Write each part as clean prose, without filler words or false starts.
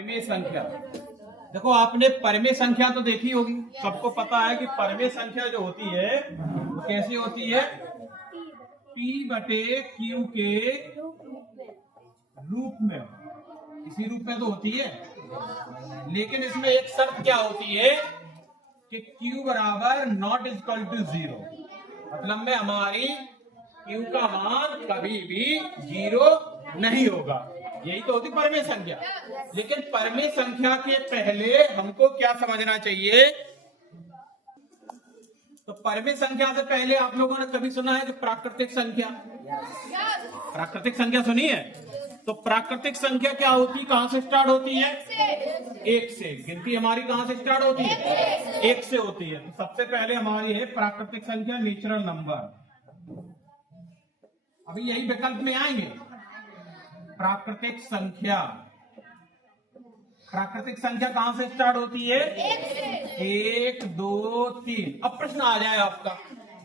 परिमेय संख्या। देखो आपने परिमेय संख्या तो देखी होगी, सबको पता है कि परिमेय संख्या जो होती है वो कैसी होती है, P बटे Q के रूप में, इसी रूप में तो होती है। लेकिन इसमें एक शर्त क्या होती है कि Q बराबर नॉट इक्वल टू 0, मतलब में हमारी Q का मान कभी भी 0 नहीं होगा। यही तो होती परिमेय संख्या। लेकिन परिमेय संख्या के पहले हमको क्या समझना चाहिए, तो परिमेय संख्या से पहले आप लोगों ने कभी सुना है कि प्राकृतिक संख्या, प्राकृतिक संख्या सुनी है? तो प्राकृतिक संख्या क्या होती, कहां से स्टार्ट होती है? एक से। गिनती हमारी कहां से स्टार्ट होती है? एक से होती है। तो सबसे पहले हमारी है प्राकृतिक संख्या, नेचुरल नंबर। अभी यही विकल्प में आएंगे। प्राकृतिक संख्या, प्राकृतिक संख्या कहां से स्टार्ट होती है? 1 2 3। अब प्रश्न आ जाए आपका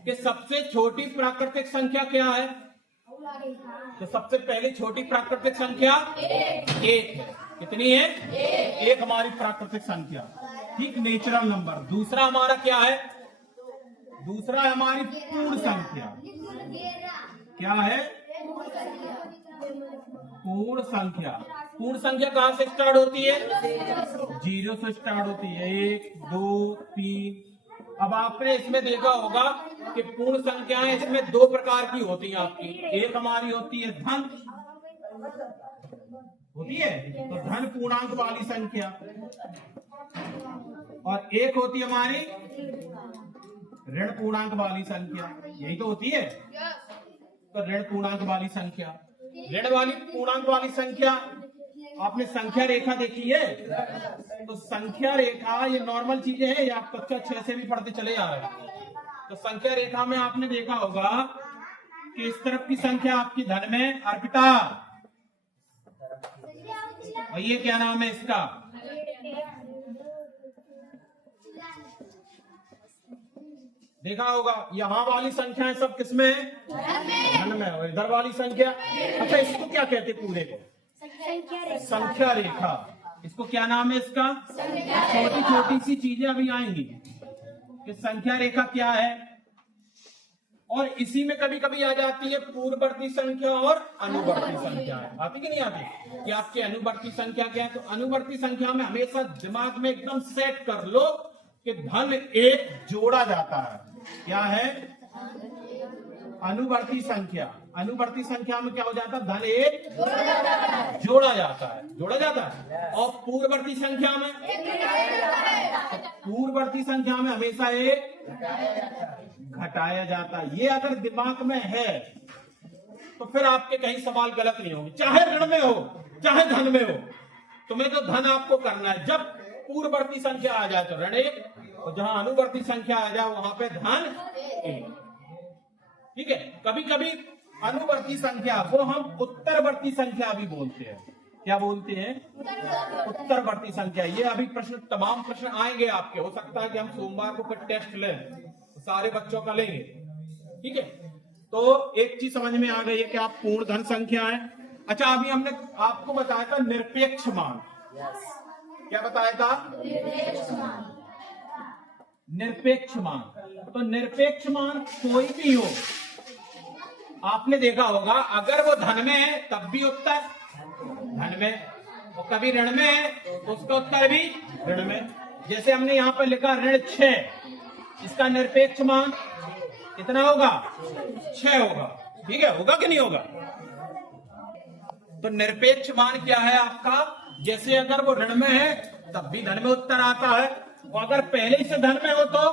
कि सबसे छोटी प्राकृतिक संख्या क्या है? तो सबसे पहली छोटी प्राकृतिक संख्या 1 है। कितनी है? 1 हमारी प्राकृतिक संख्या, ठीक, नेचुरल नंबर। दूसरा हमारा क्या है? दूसरा है हमारी पूर्ण संख्या। क्या है? पूर्ण संख्या। पूर्ण संख्या कहां से स्टार्ट होती है? 0 से स्टार्ट होती है। 1 2 3। अब आपने इसमें देखा होगा कि पूर्ण संख्याएं इसमें 2 प्रकार की होती हैं आपकी। एक हमारी होती है धन, होती है तो धन पूर्णांक वाली संख्या, और एक होती है हमारी ऋण पूर्णांक वाली संख्या। यही तो होती है, तो ऋण पूर्णांक वाली संख्या। ऋण वाली पूर्णांक वाली संख्या, आपने संख्या रेखा देखी है? तो संख्या रेखा ये नॉर्मल चीजें हैं, आप कक्षा 6 से भी पढ़ते चले आ रहे हैं। तो संख्या रेखा में आपने देखा होगा कि इस तरफ की संख्या आपकी धन में, अर्पिता, और ये क्या नाम है इसका? देखा होगा यहां वाली संख्याएं सब किसमें है? धन में। और इधर वाली संख्या, अच्छा इसको क्या कहते पूरे को? संख्या रेखा। इसको क्या नाम है इसका? छोटी छोटी सी चीजें अभी आएंगी कि संख्या रेखा क्या है। और इसी में कभी कभी आ जाती है पूर्ववर्ती संख्या और अनुवर्ती संख्या। आती कि नहीं आती कि आपकी अनुवर्ती संख्या क्या है? तो अनुवर्ती संख्या में हमेशा दिमाग में एकदम सेट कर लो कि धन 1 जोड़ा जाता है। क्या है? अनुवर्ती संख्या। अनुवर्ती संख्या में क्या हो जाता है? धन 1 जोड़ा जाता है, जोड़ा जाता है। और पूर्ववर्ती संख्या में, पूर्ववर्ती संख्या में हमेशा 1 घटाया जाता है। ये अगर दिमाग में है तो फिर आपके कहीं सवाल गलत नहीं होंगे, चाहे ऋण में हो चाहे धन में हो। तुम्हें तो धन आपको करना है, जब पूर्ववर्ती संख्या आ जाए तो ऋण 1, और जहां अनुवर्ती संख्या आ जाए वहां पे धन 1, ठीक है। कभी कभी अनुवर्ती संख्या को हम उत्तरवर्ती संख्या भी बोलते हैं। क्या बोलते हैं? उत्तरवर्ती संख्या। ये अभी प्रश्न, तमाम प्रश्न आएंगे आपके। हो सकता है कि हम सोमवार को फिर टेस्ट लें, सारे बच्चों का लेंगे, ठीक है। तो एक चीज समझ में आ गई है कि आप पूर्ण धन संख्या है। अच्छा, अभी हमने आपको बताया था निरपेक्ष मान। क्या बताया था? निरपेक्ष मान। तो निरपेक्ष मान कोई भी हो, आपने देखा होगा अगर वो धन में है तब भी उत्तर धन में, और कभी ऋण में है तो उसका उत्तर भी ऋण में। जैसे हमने यहां पर लिखा ऋण 6, इसका निरपेक्ष मान कितना होगा? 6 होगा, ठीक है। होगा कि नहीं होगा? तो निरपेक्ष मान क्या है आपका? जैसे अगर वो ऋण में है तब भी धन में उत्तर आता है, और अगर पहले से धन में हो तो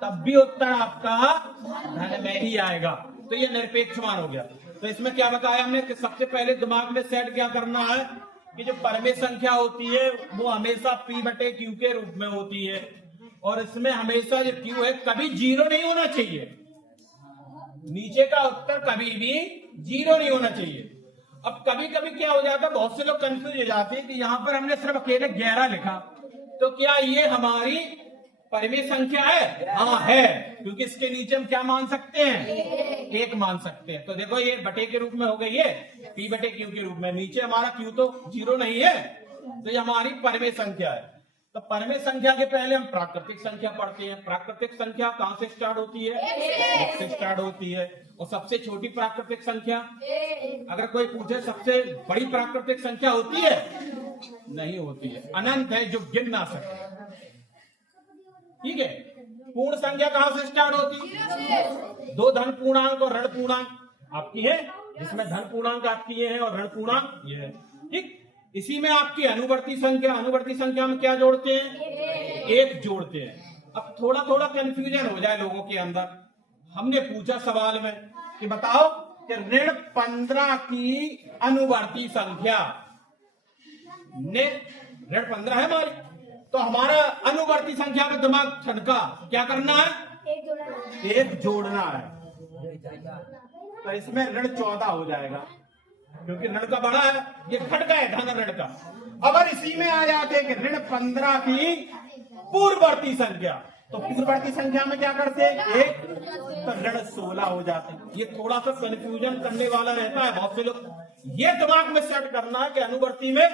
तब भी उत्तर आपका धन में ही आएगा। तो ये निरपेक्ष मान हो गया। तो इसमें क्या बताया हमने कि सबसे पहले दिमाग में सेट क्या करना है कि जो परिमेय संख्या होती है वो हमेशा P बटे Q के रूप में होती है, और इसमें हमेशा जो Q है कभी 0 नहीं होना चाहिए। नीचे का उत्तर कभी भी 0 नहीं होना चाहिए। अब कभी कभी क्या हो जाता है, बहुत से लोग कंफ्यूज हो जाते हैं कि यहां पर हमने सिर्फ अकेले 11 लिखा, तो क्या ये हमारी परिमेय संख्या है? हाँ है, क्योंकि इसके नीचे हम क्या मान सकते हैं? 1 मान सकते हैं। तो देखो ये बटे के रूप में हो गई है, P बटे Q के रूप में। नीचे हमारा Q तो 0 नहीं है, तो ये हमारी परमेय संख्या है। तो परमेय संख्या के पहले हम प्राकृतिक संख्या पढ़ते हैं। प्राकृतिक संख्या कहां से स्टार्ट होती है? एक से स्टार्ट होती है। और सबसे छोटी प्राकृतिक संख्या, अगर कोई पूछे सबसे बड़ी प्राकृतिक संख्या होती है? नहीं होती है, अनंत है जो गिन ना सके। ठीक है। पूर्ण संख्या कहां से स्टार्ट होती है? दो धन पूर्णांक और ऋण पूर्णांक आपकी है, जिसमें धन पूर्णांक आपकी ये है और ऋण पूर्णांक ये है। ठीक। इसी में आपकी अनुवर्ती संख्या, अनुवर्ती संख्या में क्या जोड़ते हैं? एक जोड़ते हैं। अब थोड़ा थोड़ा कंफ्यूजन हो जाए लोगों के अंदर। हमने पूछा सवाल में कि बताओ कि ऋण 15 की अनुवर्ती संख्या, ने ऋण 15 है हमारी, तो हमारा अनुवर्ती संख्या में दिमाग ठनका, क्या करना है? एक जोड़ना है। तो इसमें ऋण 14 हो जाएगा, क्योंकि ऋण का बड़ा है, ये घट गए धन ऋण का। अगर इसी में आ जाते कि ऋण 15 की पूर्ववर्ती संख्या, तो पूर्ववर्ती संख्या में क्या करते? एक, तो ऋण 16 हो जाते। ये थोड़ा सा कंफ्यूजन करने वाला रहता है बहुत से लोग। ये दिमाग में सेट करना है कि अनुवर्ती में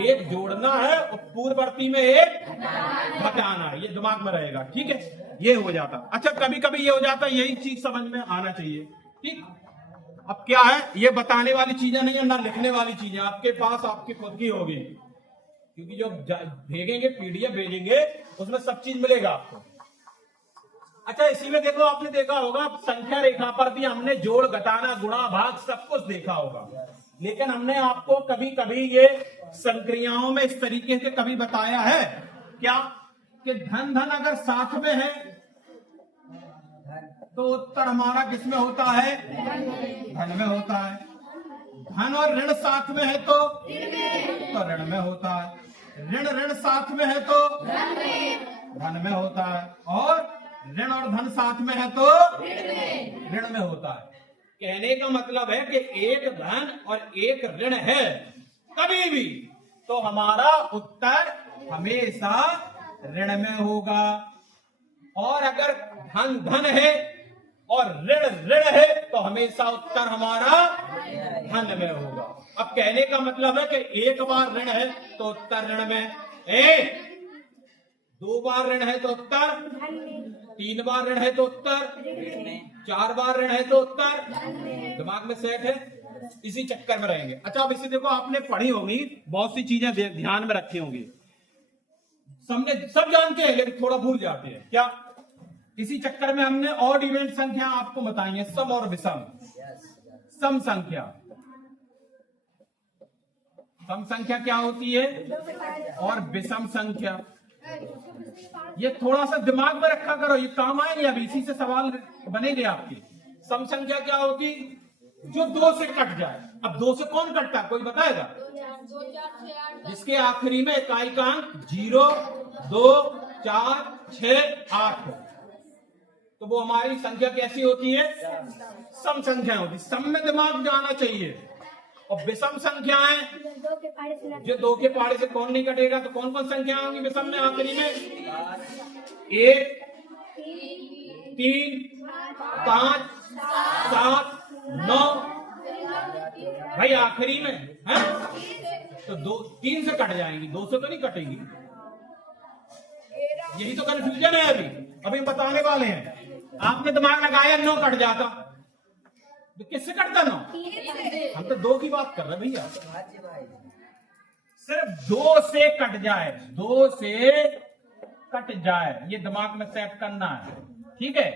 एक जोड़ना है और पूर्ववर्ती में एक घटाना है, ये दिमाग में रहेगा। ठीक है, ये हो जाता। अच्छा, कभी कभी ये हो जाता, यही चीज समझ में आना चाहिए। ठीक। अब क्या है, ये बताने वाली चीजें नहीं है ना लिखने वाली चीजें, आपके पास आपकी खुद की होगी, क्योंकि जो भेजेंगे पीडीएफ भेजेंगे उसमें सब चीज मिलेगा आपको। अच्छा, इसी में देखो, आपने देखा होगा संख्या रेखा पर भी हमने जोड़, घटाना, गुणा, भाग सब कुछ देखा होगा, लेकिन हमने आपको कभी कभी ये संक्रियाओं में इस तरीके से कभी बताया है क्या कि धन धन अगर साथ में है तो उत्तर हमारा किसमें होता है? धन में होता है। धन और ऋण साथ में है तो ऋण में होता है। ऋण ऋण साथ में है तो धन में होता है, और ऋण और धन साथ में है तो ऋण में होता है। कहने का मतलब है कि एक धन और एक ऋण है कभी भी, तो हमारा उत्तर हमेशा ऋण में होगा। और अगर धन धन है और ऋण ऋण है तो हमेशा उत्तर हमारा धन में होगा। अब कहने का मतलब है कि एक बार ऋण है तो उत्तर ऋण में, दो बार ऋण है तो उत्तर, तीन बार ऋण है तो उत्तर, चार बार ऋण है तो उत्तर। दिमाग में सेट है, इसी चक्कर में रहेंगे। अच्छा, अब इसे देखो, आपने पढ़ी होगी, बहुत सी चीजें ध्यान में रखी होंगी, समझे, सब जानते हैं लेकिन थोड़ा भूल जाते हैं। क्या? इसी चक्कर में हमने ऑड इवेंट संख्या आपको बताई है, सम और विषम। सम संख्या, सम संख्या क्या होती है और विषम संख्या, ये थोड़ा सा दिमाग में रखा करो, ये काम आएंगे, अभी इसी से सवाल बनेंगे आपके। सम संख्या क्या होती? जो दो से कट जाए। अब दो से कौन कटता है, कोई बताएगा? जिसके आखिरी में इकाई का अंक 0, 2, 4, 6, 8 हो, तो वो हमारी संख्या कैसी होती है? सम संख्या होती। सम में दिमाग जाना चाहिए। और विषम संख्याएं, जो दो के पहाड़े से कौन नहीं कटेगा, तो कौन कौन संख्या होंगी विषम में आखिरी में? 1, 3, 5, 7, 9 भाई आखिरी में है, तो 3 से कट जाएंगी, 2 से तो नहीं कटेगी। यही तो कंफ्यूजन है। अभी बताने वाले हैं। आपने दिमाग लगाया 9 कट जाता, तो किससे कटता 9? हम तो 2 की बात कर रहे हैं भैया। सिर्फ 2 से कट जाए, 2 से कट जाए, ये दिमाग में सेट करना है। ठीक है।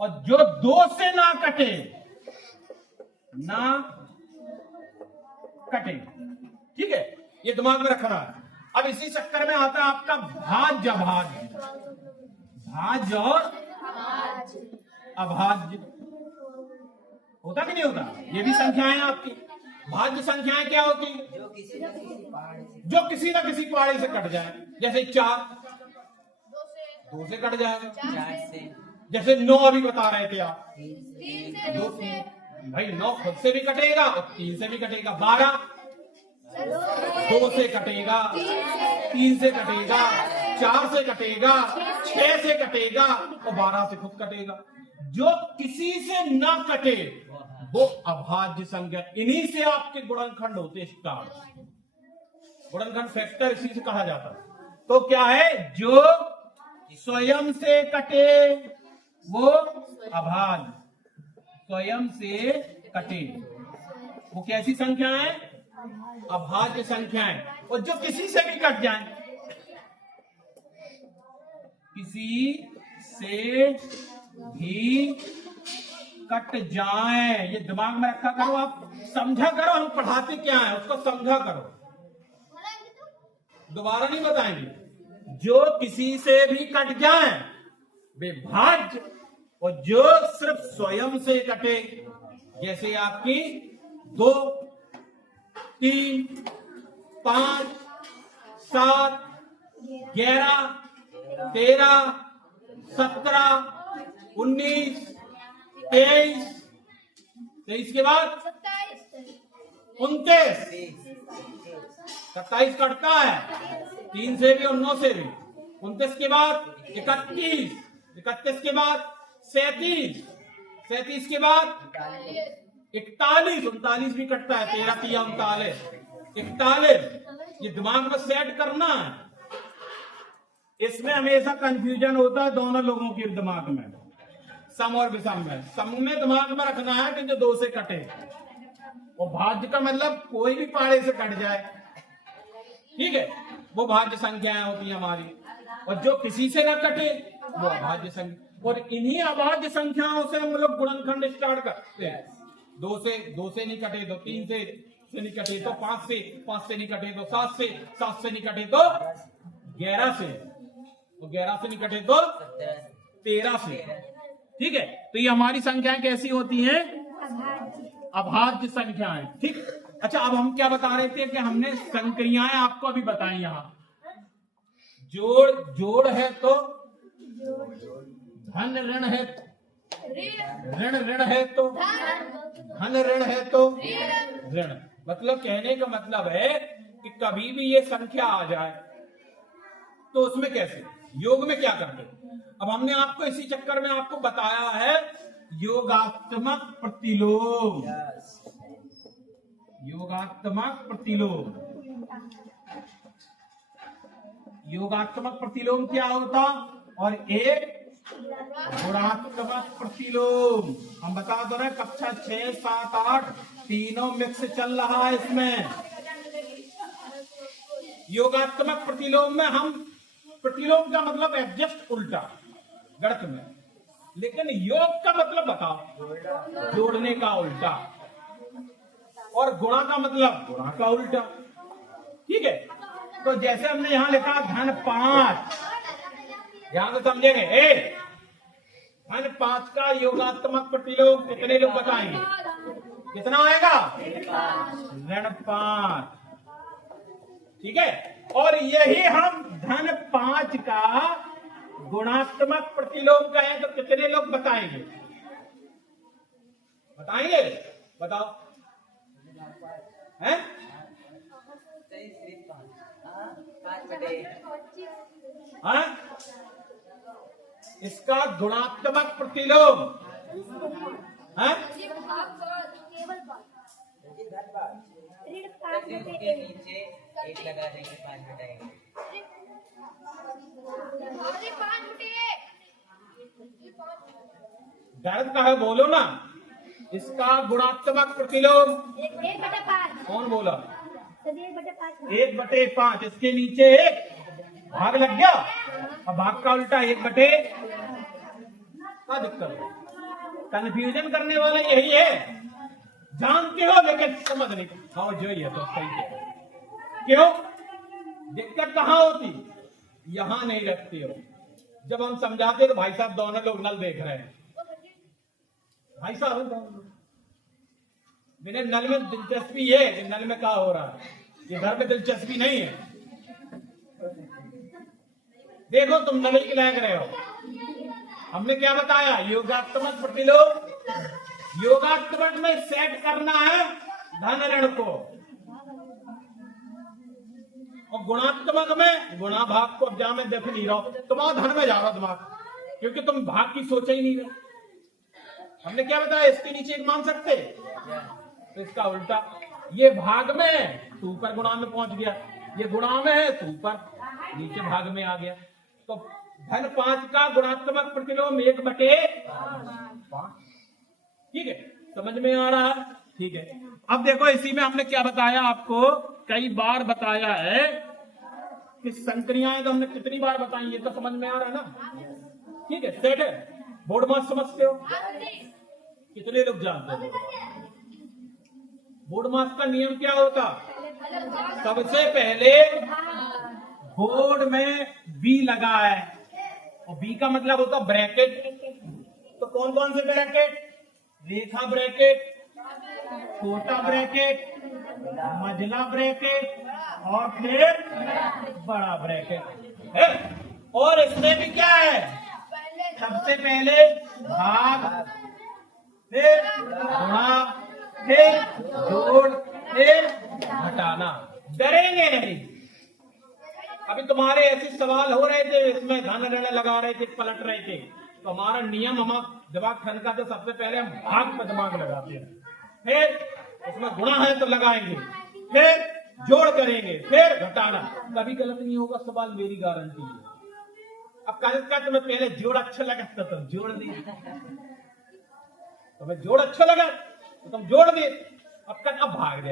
और जो 2 से ना कटे, ना कटे, ठीक है, ये दिमाग में रखना है। अब इसी चक्कर में आता है आपका भाज्य अभाज्य, भाज्य और अभाज्य। होता कि नहीं होता? ये भी संख्याएं आपकी। भाज्य संख्याएं क्या होती? जो किसी ना किसी पहाड़ी से कट जाए। जैसे 4 2 से कट जाएगा, 4 से। जैसे 9 अभी बता रहे थे आप, 2 से भाई 9 खुद से भी कटेगा और 3 से भी कटेगा। 12 2 से कटेगा, 3 से कटेगा, 4 से कटेगा, 6 से कटेगा और 12 से खुद कटेगा। जो किसी से ना कटे वो अभाज्य संख्या। इन्हीं से आपके गुणनखंड होते स्टार्ट, गुणनखंड फैक्टर इसी से कहा जाता है। तो क्या है, जो स्वयं से कटे वो अभाज्य, स्वयं से कटे वो कैसी संख्या है, अभाज्य संख्याएं। और जो किसी से भी कट जाए, किसी से भी कट जाए, ये दिमाग में रखा करो, आप समझा करो, हम पढ़ाते क्या है उसको समझा करो, दोबारा नहीं बताएंगे। जो किसी से भी कट जाए वे भाज्य, और जो सिर्फ स्वयं से कटे, जैसे आपकी 2, 3, 5, 7, 11, 13, 17, 19, 23 के बाद 29, 27 कटता है 3 से भी और 9 से भी। 29 के बाद 31, 31 के बाद 37, 37 के बाद 41, 39 भी कटता है, 13 3 39, 41। ये दिमाग में सेट करना है। इसमें हमेशा कंफ्यूजन होता है दोनों लोगों के दिमाग में, सम और विषम में। सम में दिमाग में रखना है कि जो 2 से कटे, और भाज्य का मतलब कोई भी पाड़े से कट जाए, ठीक है, वो भाज्य संख्याएं होती है हमारी। और जो किसी से ना कटे वो अभाज्य संख्या। और इन्हीं अभाज्य संख्याओं से हम लोग गुणनखंड स्टार्ट करते हैं। 2 से नहीं कटे तो 3 से नहीं कटे तो 5 से नहीं कटे तो 7 से नहीं कटे तो 11 से, तो 11 से नहीं कटे तो 13 से, ठीक है। तो ये हमारी संख्याएं कैसी होती हैं, अभाज्य संख्याएं, ठीक। अच्छा, अब हम क्या बता रहे थे कि हमने संक्रियाएं आपको अभी बताई। यहां जोड़ है तो धन, ऋण है ऋण है तो धन, ऋण है तो ऋण। मतलब कहने का मतलब है कि कभी भी ये संख्या आ जाए तो उसमें कैसे, योग में क्या करते। अब हमने आपको इसी चक्कर में आपको बताया है योगात्मक प्रतिलोम। योगात्मक प्रतिलोम, योगात्मक प्रतिलोम क्या होता, और एक गुणात्मक प्रतिलोम। हम बता दो रहे कक्षा 6, 7, 8 तीनों मिक्स चल रहा है इसमें। योगात्मक प्रतिलोम में हम, प्रतिलोम का मतलब एग्जैक्ट उल्टा गणित में, लेकिन योग का मतलब बताओ, जोड़ने का उल्टा, और गुणा का मतलब गुणा का उल्टा, ठीक है। तो जैसे हमने यहां लिखा धन 5, ध्यान से समझेंगे, धन 5 का योगात्मक प्रतिलोम कितने लोग बताएंगे, कितना आएगा, ऋण 5, ठीक है। और यही हम धन 5 का गुणात्मक प्रतिलोम कहें तो कितने लोग बताएंगे, बताएंगे, बताओ, हैं? हाँ? इसका गुणात्मक प्रतिलोम है, के नीचे 1 लगा देंगे, 5 घटाएंगे। गलत का है, बोलो ना। इसका गुणात्मक प्रतिलोम 1/5। कौन बोला, 1/5। 1/5। इसके नीचे 1 भाग लग गया, अब भाग का उल्टा 1/, क्या दिक्कत है, कंफ्यूजन करने वाला यही है, जानते हो लेकिन समझ नहीं। हाँ जो ही है तो सही है। क्यों दिक्कत कहाँ होती, यहां नहीं रखती हो। जब हम समझाते तो भाई साहब दोनों लोग नल देख रहे हैं, भाई साहब मैंने नल में दिलचस्पी है कि नल में क्या हो रहा है, ये घर में दिलचस्पी नहीं है। देखो तुम नल की लग रहे हो, हमने क्या बताया, योगात्मक प्रतिलोम, योगात्मक में सेट करना है धन ऋण को, और गुणात्मक में गुणा भाग को। अब जहां मैं देख नहीं रहा हूं, तुम्हारा धन में जा रहा दिमाग, क्योंकि तुम भाग की सोचा ही नहीं रहे। हमने क्या बताया, इसके नीचे एक मान सकते, तो इसका उल्टा, ये भाग में है तो ऊपर गुणा में पहुंच गया, ये गुणा में है तो ऊपर नीचे भाग में आ गया। तो धन 5 का गुणात्मक प्रतिलोम 1/5। ठीक है, समझ में आ रहा है? ठीक है। अब देखो इसी में हमने क्या बताया आपको, कई बार बताया है कि संक्रियाएं तो हमने कितनी बार बताई, ये तो समझ में आ रहा है ना? ठीक है, सेट है। बोर्ड मास समझते हो? कितने लोग जानते हो बोर्ड मास का नियम क्या होता? सबसे पहले बोर्ड में बी लगा है, और बी का मतलब होता ब्रैकेट। तो कौन कौन से ब्रैकेट? रेखा ब्रैकेट, छोटा ब्रैकेट, मझला ब्रैकेट और फिर बड़ा ब्रैकेट है। और इसमें भी क्या है, सबसे पहले भाग, फिर गुणा, फिर जोड़, फिर घटाना। डरेंगे नहीं। अभी तुम्हारे ऐसे सवाल हो रहे थे, इसमें धन ऋण लगा रहे थे, पलट रहे थे, तो हमारा नियम, हम दिमाग ठनका तो सबसे पहले हम भाग पर दिमाग लगाते हैं, फिर उसमें गुणा है तो लगाएंगे, फिर जोड़ करेंगे, फिर घटाना। कभी गलत नहीं होगा सवाल, मेरी गारंटी है। अब का तुम्हें पहले जोड़ अच्छा लगा तो तुम जोड़ दे, तुम्हें जोड़ अच्छा लगा तो तुम जोड़ दे, अब भाग दे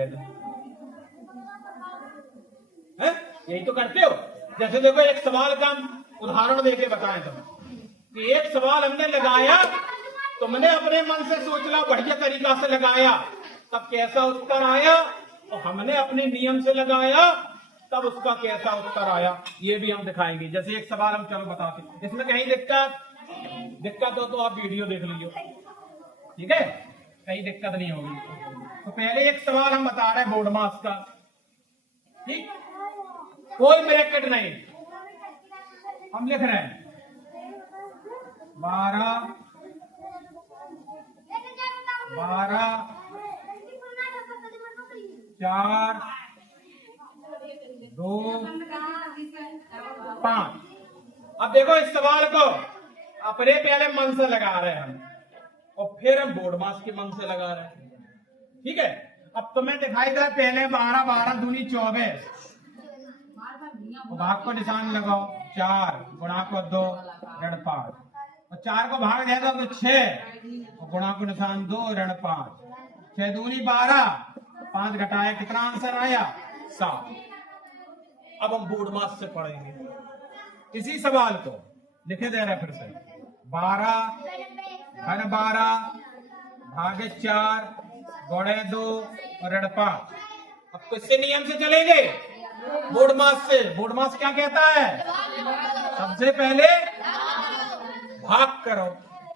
है? यही तो करते हो। जैसे देखो एक सवाल का उदाहरण देके बताएं तुम, कि एक सवाल हमने लगाया, तुमने अपने मन से सोचना, बढ़िया तरीका से लगाया, तब कैसा उत्तर आया, और हमने अपने नियम से लगाया तब उसका कैसा उत्तर आया, ये भी हम दिखाएंगे। जैसे एक सवाल हम चलो बताते, इसमें कहीं दिक्कत हो तो आप वीडियो देख लीजिए, ठीक है, कहीं दिक्कत नहीं होगी। तो पहले एक सवाल हम बता रहे हैं बोर्ड मास का, ठीक, कोई ब्रैकेट नहीं, हम लिख रहे हैं 12 4 2 5। अब देखो इस सवाल को अपने पहले मन से लगा रहे हैं हम, और फिर हम बोर्ड मास के मन से लगा रहे हैं, ठीक है। अब तुम्हें दिखाई दे पहले 12 12 दूनी 24, भाग को निशान लगाओ, 4 गुणा को 2 ऋण 5, और 4 को भाग दे दो तो 6, और गुणा को निशान 2 ऋण 5, 6 दूनी 12, 5 घटाया, कितना आंसर आया? 7। अब हम बोर्ड मास से पढ़ेंगे इसी सवाल को, लिखे दे रहे फिर से 12 घन 12 भागे 4 गुणे 2 ऋण 5। अब किससे नियम से चलेंगे? बोर्ड मास से। बोर्ड मास क्या कहता है? सबसे पहले भाग करो,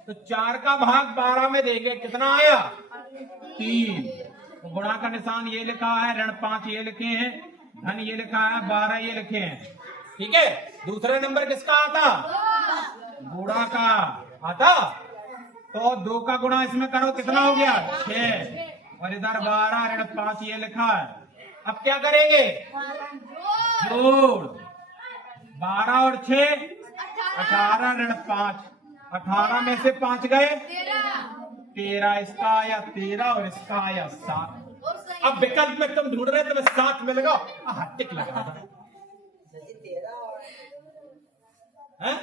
तो 4 का भाग 12 में देंगे, कितना आया? 3। तो गुणा का निशान ये लिखा है, ऋण 5 ये लिखे हैं, धन ये लिखा है, 12 ये लिखे हैं, ठीक है। दूसरा नंबर किसका आता? गुणा का आता। तो 2 का गुणा इसमें करो, कितना हो गया? 6, और इधर 12 ऋण 5 ये लिखा है। अब क्या करेंगे? जोड़, 12 और 6 18 ऋण 5, 18 में से 5 गए 13, इसका आया 13 और इसका आया 7। अब विकल्प में तुम ढूंढ रहे थे, 7 में लगाओ, टिक लगा है?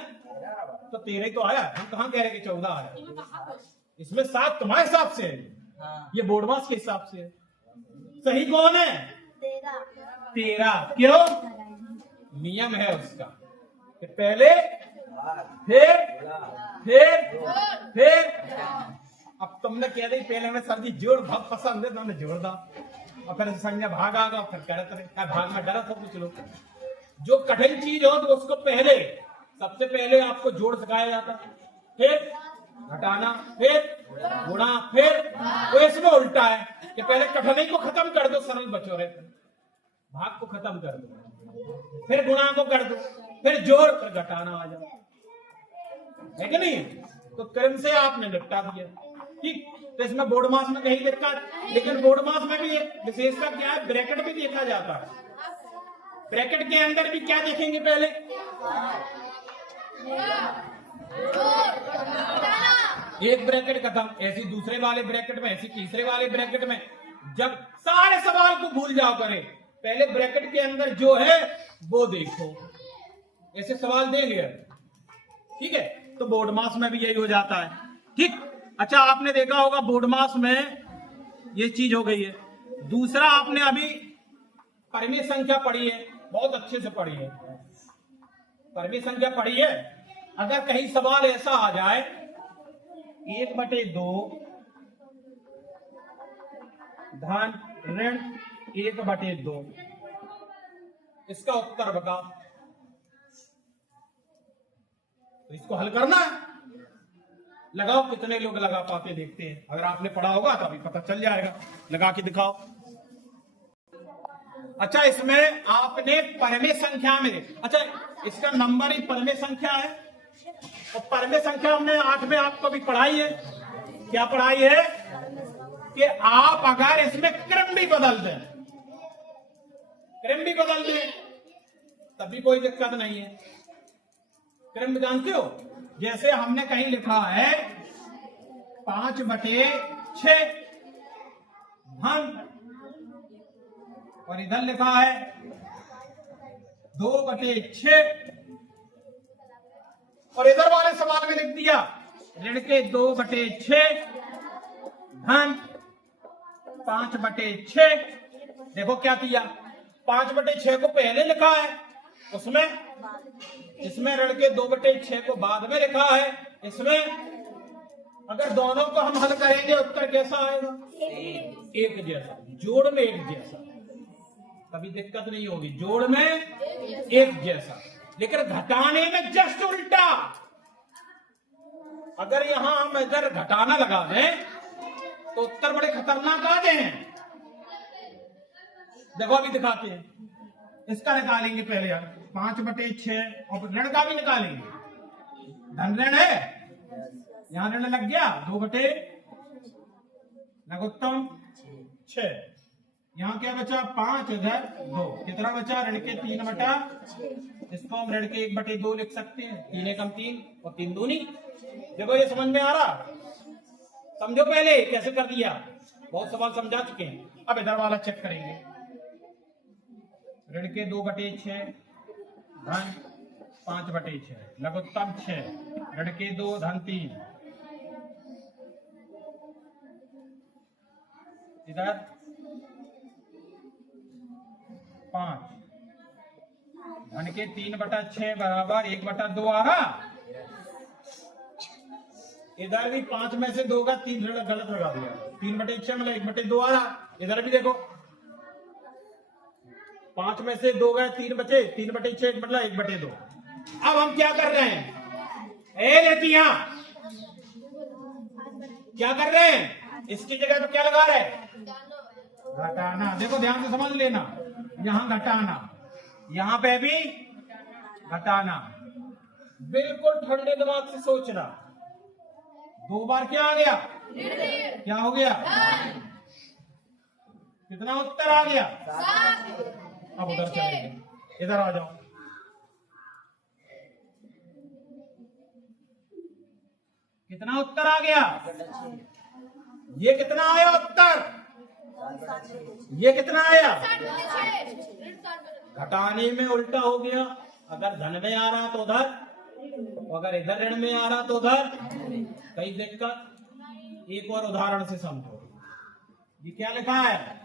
तो 13 तो आया, हम कहां कह रहे कि 14 आया? इसमें 7 तुम्हारे हिसाब से है, ये बोर्ड मास के हिसाब से है। सही कौन है? 13। क्यों? नियम है उसका कि पहले फिर अब तुमने कह दी पहले में सर जी जोड़ बहुत पसंद है, तुमने जोड़ दा, और फिर संज्ञा भाग आ गया, फिर कहते भाग में डरा था कुछ लोग। जो कठिन चीज हो तो उसको पहले, सबसे पहले आपको जोड़ सिखाया जाता, फिर घटाना, फिर गुणा, फिर तो इसमें उल्टा है कि पहले कठिनाई को खत्म कर दो, सरल बचो रहे, भाग को खत्म कर दो, फिर गुणा को कर दो, फिर जोड़, फिर घटाना आ जाओ, है कि नहीं? तो क्रम से आपने निपटा दिया, ठीक। तो इसमें बोर्ड मास में कहीं दिक्कत, लेकिन बोर्ड मास में भी एक विशेषता क्या है, ब्रैकेट भी देखा जाता है। ब्रैकेट के अंदर भी क्या देखेंगे पहले? एक ब्रैकेट खत्म, ऐसी दूसरे वाले ब्रैकेट में, ऐसी तीसरे वाले ब्रैकेट में। जब सारे सवाल को भूल जाओ करे, पहले ब्रैकेट के अंदर जो है वो देखो, ऐसे सवाल देंगे। ठीक है, तो बोर्ड मास में भी यही हो जाता है। ठीक, अच्छा आपने देखा होगा बोर्ड मास में ये चीज हो गई है। दूसरा आपने अभी परिमेय संख्या पढ़ी है, बहुत अच्छे से पढ़ी है, परिमेय संख्या पढ़ी है। अगर कहीं सवाल ऐसा आ जाए 1/2 धन ऋण 1/2, इसका उत्तर बता, तो इसको हल करना है। लगाओ, कितने लोग लगा पाते देखते हैं। अगर आपने पढ़ा होगा तो अभी पता चल जाएगा, लगा के दिखाओ। अच्छा, इसमें आपने परिमेय संख्या में, अच्छा इसका नंबर ही परिमेय संख्या है, और परिमेय संख्या हमने 8 में आपको भी पढ़ाई है। क्या पढ़ाई है कि आप अगर इसमें क्रम भी बदल दें, क्रम भी बदल दें तभी कोई दिक्कत नहीं है। क्रम जानते हो, जैसे हमने कहीं लिखा है 5/6 धन, और इधर लिखा है 2/6, और इधर वाले सवाल में लिख दिया ऋण के 2/6 धन 5/6। देखो क्या किया, 5/6 को पहले लिखा है उसमें, इसमें ऋण के 2/6 को बाद में लिखा है इसमें। अगर दोनों को हम हल करेंगे उत्तर कैसा आएगा? एक जैसा, जोड़ में एक जैसा, कभी दिक्कत नहीं होगी, जोड़ में एक जैसा। लेकिन घटाने में जस्ट उल्टा। अगर यहां हम इधर घटाना लगा दें तो उत्तर बड़े खतरनाक आ गए हैं। देखो अभी दिखाते हैं, इसका निकालेंगे पहले यार 5/6, और ऋण का भी निकालेंगे। धन ऋण है, यहां ऋण लग गया 2 लघुत्तम 6, यहां क्या बचा 5, इधर 2, कितना बचा ऋण के 3/, इसको हम ऋण के 1/2 लिख सकते हैं। 3 एकम 3 और 3 दूनी। देखो ये समझ में आ रहा, समझो पहले कैसे कर दिया, बहुत सवाल समझा चुके हैं। अब इधर वाला चेक करेंगे, ऋण के 2/6 धन 5/6 लघुत्तम 6, ऋण के 2 धन 3, इधर 5 धन के 3/6 बराबर 1/2 आ रहा। इधर भी 5 में से 2 का 3 गलत लगा दिया, 3/6 मतलब 1/2 आ रहा। इधर भी देखो 5 में से 2 गए, 3 बचे, 3/6 मतलब 1/2। अब हम क्या कर रहे हैं, ए लेतिया क्या कर रहे हैं, इसकी जगह पे क्या लगा रहे हैं, घटाना। देखो ध्यान से समझ लेना, यहां घटाना, यहां पे भी घटाना। बिल्कुल ठंडे दिमाग से सोचना। 2 बार क्या आ गया, क्या हो गया, कितना उत्तर आ गया। अब उधर चलेंगे, इधर आ जाओ। कितना उत्तर आ गया, ये कितना आया उत्तर, ये कितना आया, घटाने में उल्टा हो गया। अगर धन में आ रहा तो उधर, अगर इधर ऋण में आ रहा तो उधर, कई दिक्कत। एक और उदाहरण से समझो, ये क्या लिखा है,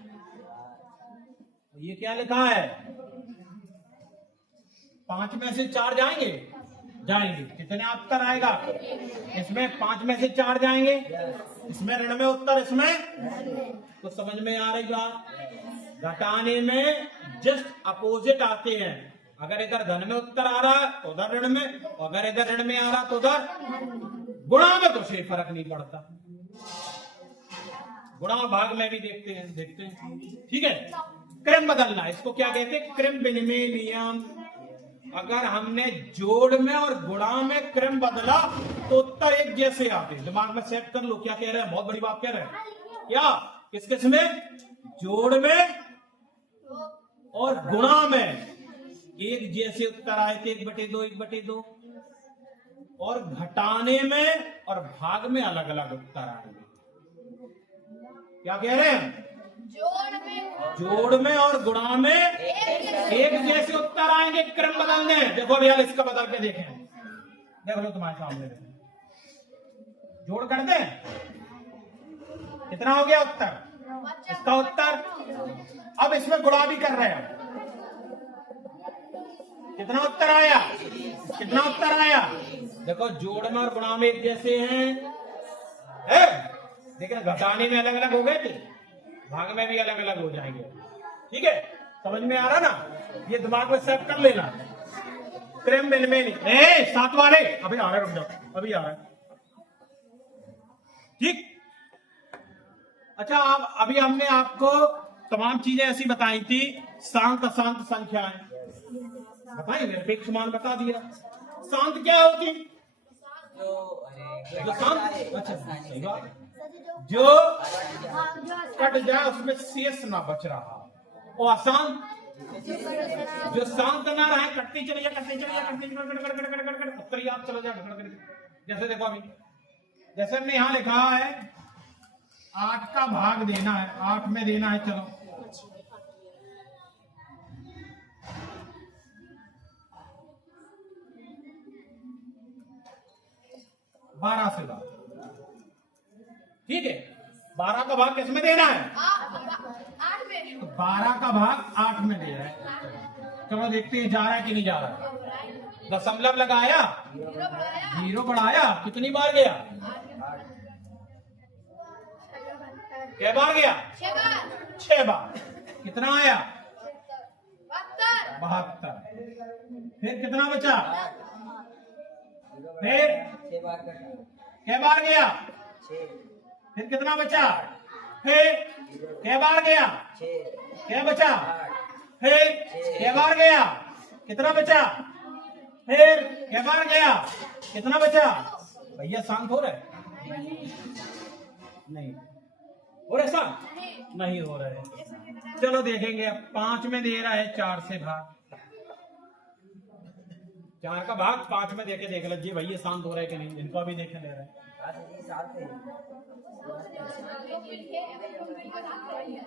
ये क्या लिखा है, 5 में से 4 जाएंगे, जाएंगे, कितने उत्तर आएगा, इसमें 5 में से 4 जाएंगे, इसमें ऋण में उत्तर, इसमें। तो समझ में आ रही बात, घटाने में जस्ट अपोजिट आते हैं। अगर इधर धन में उत्तर आ रहा तो उधर ऋण में, अगर इधर ऋण में आ रहा तो उधर गुणा में, तो कोई फर्क नहीं पड़ता। गुणा भाग में भी देखते हैं। ठीक है, क्रम बदलना, इसको क्या कहते हैं, क्रम विनिमय नियम। अगर हमने जोड़ में और गुणा में क्रम बदला तो उत्तर एक जैसे आते हैं। दिमाग में सेट कर लो क्या कह रहे हैं, बहुत बड़ी बात कह रहे हैं। क्या, किस किस में, जोड़ में और गुणा में एक जैसे उत्तर आए थे, 1/2 1/2। और घटाने में और भाग में अलग अलग उत्तर आएंगे। क्या कह रहे हैं? जोड़ में और गुणा में एक जैसे उत्तर आएंगे, क्रम बदलने। देखो भैया इसका बदल के देखें, देख लो तुम्हारे सामने, जोड़ कर दें, कितना हो गया उत्तर? इसका उत्तर। अब इसमें गुणा भी कर रहे हैं, कितना उत्तर आया? कितना उत्तर आया? देखो जोड़ में और गुणा में एक जैसे हैं, लेकिन घटाने में अलग अलग हो गए थे, भाग में भी अलग अलग हो जाएंगे। ठीक है, समझ में आ रहा ना? ये दिमाग में सेट कर लेना। क्रम में नहीं, साथ वाले अभी आ रहे, रुक जाओ, अभी आ रहा है। ठीक, अच्छा, आप अभी हमने आपको तमाम चीजें ऐसी बताई थी, शांत अशांत संख्याएं बताई, निरपेक्ष मान बता दिया। शांत क्या होती? जो शांत, अच्छा सही बात, जो कट जाए उसमें शेष ना बच रहा, और अशांत जो शांत ना रहे, कटती चले जाए, कटती चले जाए, कटती चले, उत्तर याद चला जाए। जैसे देखो अभी, जैसे हमने यहाँ लिखा है 8 का भाग देना है, 8 में देना है, चलो 12 से बात, ठीक है। 12 का भाग किस में देना है? 8 में। तो 12 का भाग 8 में दे रहा है। चलो देखते हैं जा रहा है कि नहीं जा रहा है। दशमलव लगाया, 0 बढ़ाया, कितनी बार गया? क्या बार गया? 6 बार। कितना आया? 72। फिर कितना बचा? फिर क्या बार गया? फिर कितना बचा? फिर क्या बार गया? क्या बचा? फिर क्या बार गया? कितना बचा? फिर क्या बार गया? कितना बचा? भैया शांत हो रहे? नहीं हो रहे, शांत नहीं हो रहे। चलो देखेंगे, अब 5 में दे रहा है 4 से भाग, 4 का भाग 5 में देके देख लीजिए भैया शांत हो रहे कि नहीं, इनको भी देखने दे रहे हैं।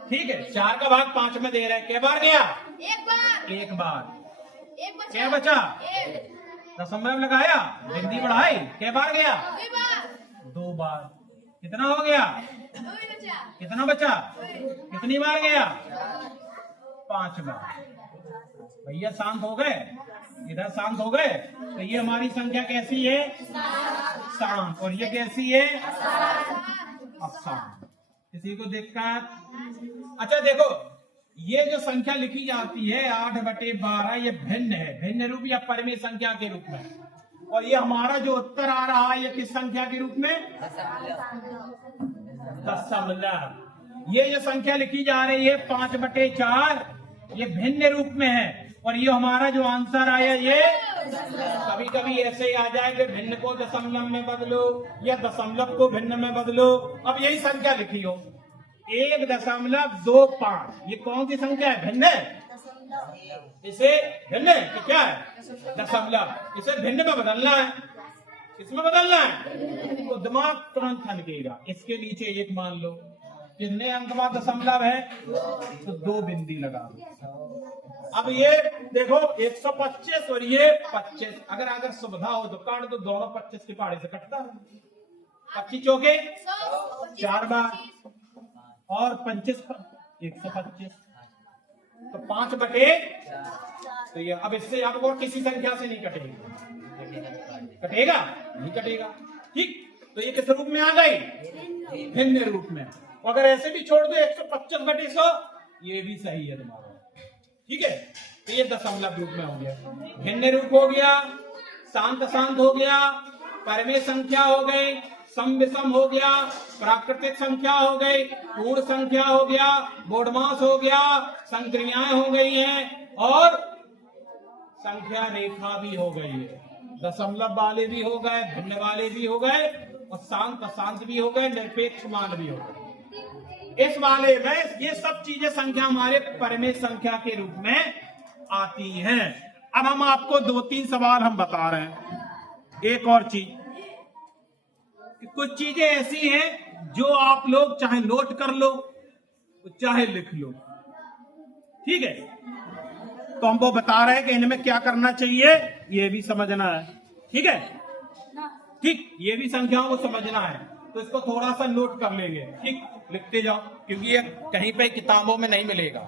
ठीक है, 4 का भाग 5 में दे रहे हैं, क्या बार गया? एक बार। क्या बचा? दशमलव लगाया, बिंदी बढ़ाई, क्या बार गया? 2 बार। कितना हो गया? कितना बचा? कितनी बार गया? 5 बार। भैया शांत हो गए, इधर शांत हो गए। तो ये हमारी संख्या कैसी है? शांत। और ये कैसी है? अशांत। किसी को दिक्कत? अच्छा देखो, ये जो संख्या लिखी जाती है 8/12, ये भिन्न है, भिन्न रूप या परिमेय संख्या के रूप में। और ये हमारा जो उत्तर आ रहा है, ये किस संख्या के रूप में? दशमलव। ये जो संख्या लिखी जा रही है 5/4, ये भिन्न रूप में है। और ये हमारा जो आंसर आया, ये कभी कभी ऐसे ही आ जाए कि भिन्न को दशमलव में बदलो या दशमलव को भिन्न में बदलो। अब यही संख्या लिखी हो 1.25, ये कौन सी संख्या है? भिन्न है। इसे भिन्न है कि क्या है? दशमलव। इसे भिन्न में बदलना है, इसमें बदलना है, तो दिमाग तुरंत थनकेगा। इसके नीचे 1 मान लो, कितने अंक बाद दशमलव है? तो 2 बिंदी लगा दो। अब ये देखो 125 और ये 25, अगर सुविधा हो तो काट दो, दोनों 25 के पहाड़े से कटता है। 25 चौके 4 बार और 25 125, तो 5/4। तो ये अब इससे आप और किसी संख्या से नहीं कटेगा, कटेगा नहीं कटेगा। ठीक, तो ये किस रूप में आ गई? भिन्न रूप में। अगर ऐसे भी छोड़ दो 125/100, ये भी सही है तुम्हारा। ठीक है, तो ये दशमलव रूप में हो गया, भिन्न रूप हो गया, शांत अशांत हो गया, परिमेय संख्या हो गई, सम विषम हो गया, प्राकृतिक संख्या हो गई, पूर्ण संख्या हो गया, बोधमास हो गया, संक्रियाएं हो गई हैं, और संख्या रेखा भी हो गई है। दशमलव वाले भी हो गए, भिन्न वाले भी हो गए, और शांत अशांत भी हो गए, निरपेक्ष मान भी हो गए। इस वाले में ये सब चीजें संख्या हमारे परिमेय संख्या के रूप में आती हैं। अब हम आपको 2-3 सवाल हम बता रहे हैं। एक और चीज कि कुछ चीजें ऐसी हैं जो आप लोग चाहे नोट कर लो चाहे लिख लो, ठीक है। तो हम वो बता रहे हैं कि इनमें क्या करना चाहिए, ये भी समझना है, ठीक है। ठीक, ये भी संख्याओं को समझना है, तो इसको थोड़ा सा नोट कर लेंगे, ठीक। लिखते जाओ, क्योंकि ये कहीं पे किताबों में नहीं मिलेगा।